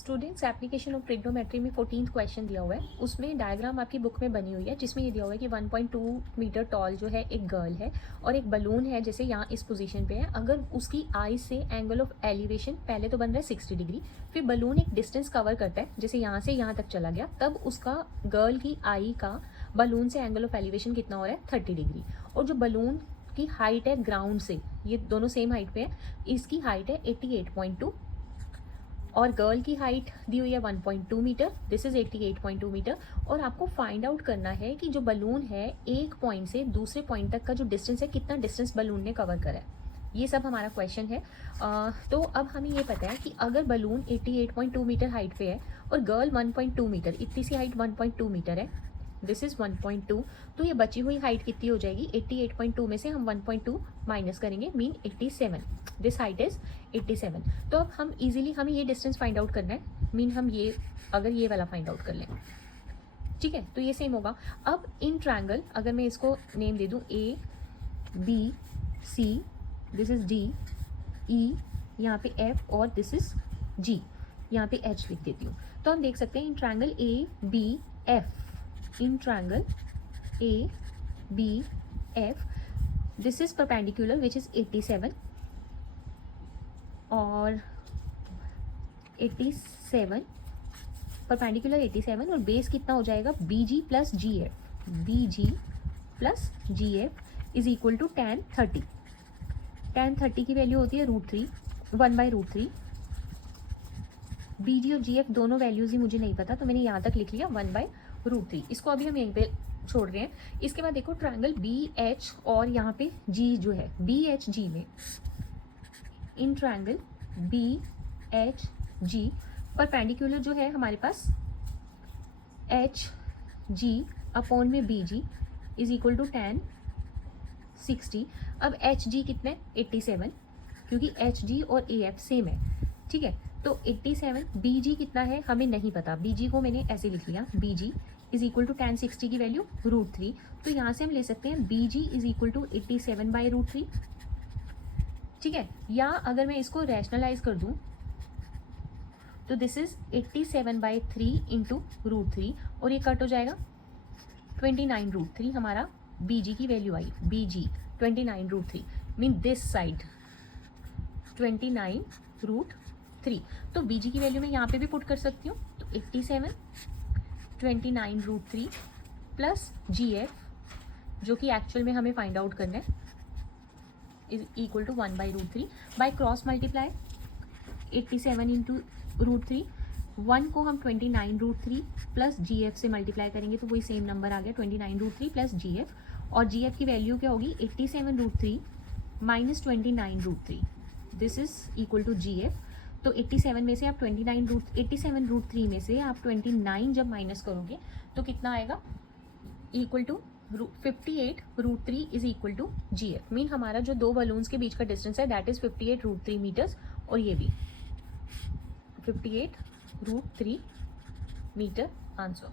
Students application of trigonometry में 14th question दिया हुआ है। उसमें डायग्राम आपकी बुक में बनी हुई है जिसमें ये दिया हुआ है कि 1.2 मीटर टॉल जो है एक गर्ल है और एक बलून है जैसे यहाँ इस पोजीशन पे है। अगर उसकी आई से एंगल ऑफ एलिवेशन पहले तो बन रहा है 60 डिग्री, फिर बलून एक डिस्टेंस कवर करता है जैसे यहाँ से यहाँ तक चला गया, तब उसका गर्ल की आई का बलून से एंगल ऑफ एलिवेशन कितना हो रहा है 30 डिग्री। और जो बलून की हाइट है ग्राउंड से, ये दोनों सेम हाइट पे है, इसकी हाइट है 88.2 और गर्ल की हाइट दी हुई है 1.2 मीटर, दिस इज 88.2 मीटर। और आपको फाइंड आउट करना है कि जो बलून है एक पॉइंट से दूसरे पॉइंट तक का जो डिस्टेंस है, कितना डिस्टेंस बलून ने कवर करा है। ये सब हमारा क्वेश्चन है। तो अब हमें ये पता है कि अगर बलून 88.2 मीटर हाइट पे है और गर्ल 1.2 मीटर, इतनी सी हाइट 1.2 मीटर है, दिस इज 1.2, तो ये बची हुई हाइट कितनी हो जाएगी, 88.2 में से हम 1.2 माइनस करेंगे, मीन 87। This height is 87। तो अब हम इजीली हमें ये डिस्टेंस फाइंड आउट करना है, मीन हम ये अगर ये वाला फाइंड आउट कर लें, ठीक है, तो ये सेम होगा। अब इन ट्रायंगल अगर मैं इसको नेम दे दूं A B C, this is D E, यहाँ पे F और दिस इज G, यहाँ पे H लिख देती हूँ। तो हम देख सकते हैं in triangle A B F, in triangle A B F, this is perpendicular which is 87 और 87 perpendicular 87 और बेस कितना हो जाएगा BG plus GF, BG plus GF is equal to tan 30। tan 30 की वैल्यू होती है √3, 1/√3। BG और GF दोनों वैल्यूज ही मुझे नहीं पता, तो मैंने यहाँ तक लिख लिया 1/√3। इसको अभी हम यहीं पे छोड़ रहे हैं। इसके बाद देखो ट्रायंगल BH और यहाँ पे G जो है, BHG में, इन ट्रायंगल BHG परपेंडिकुलर जो है हमारे पास HG अपॉन में BG is equal to tan 60। अब HG कितना है 87, क्योंकि HG और AF सेम है, ठीक है। तो 87, BG कितना है हमें नहीं पता, BG को मैंने ऐसे लिख लिया, BG is equal to tan 60 की वैल्यू √3। तो यहाँ से हम ले सकते हैं BG इज इक्वल टू 87/√3, ठीक है। या अगर मैं इसको रैशनलाइज कर दूँ तो दिस इज 87/3 इंटू √3 और ये कट हो जाएगा 29√3, हमारा BG की value I, BG 29√3, mean this side 29√3। तो BG की वैल्यू मैं यहाँ पे भी पुट कर सकती हूँ, तो 87 29√3 प्लस GF जो कि एक्चुअल में हमें फाइंड आउट करना है is equal to 1/√3 by cross multiply 87 into √3। 1 को हम 29√3 प्लस GF से मल्टीप्लाई करेंगे तो वही सेम नंबर आ गया 29√3 प्लस GF, और GF की वैल्यू क्या होगी 87√3 minus 29√3, this is equal to GF। तो 87 में से आप 87√3 में से आप 29 जब माइनस करोगे तो कितना आएगा, equal to 58√3 is equal to GF, mean हमारा जो दो बलून्स के बीच का डिस्टेंस है दैट इज 58√3 मीटर्स, और ये भी 58√3 मीटर आंसर।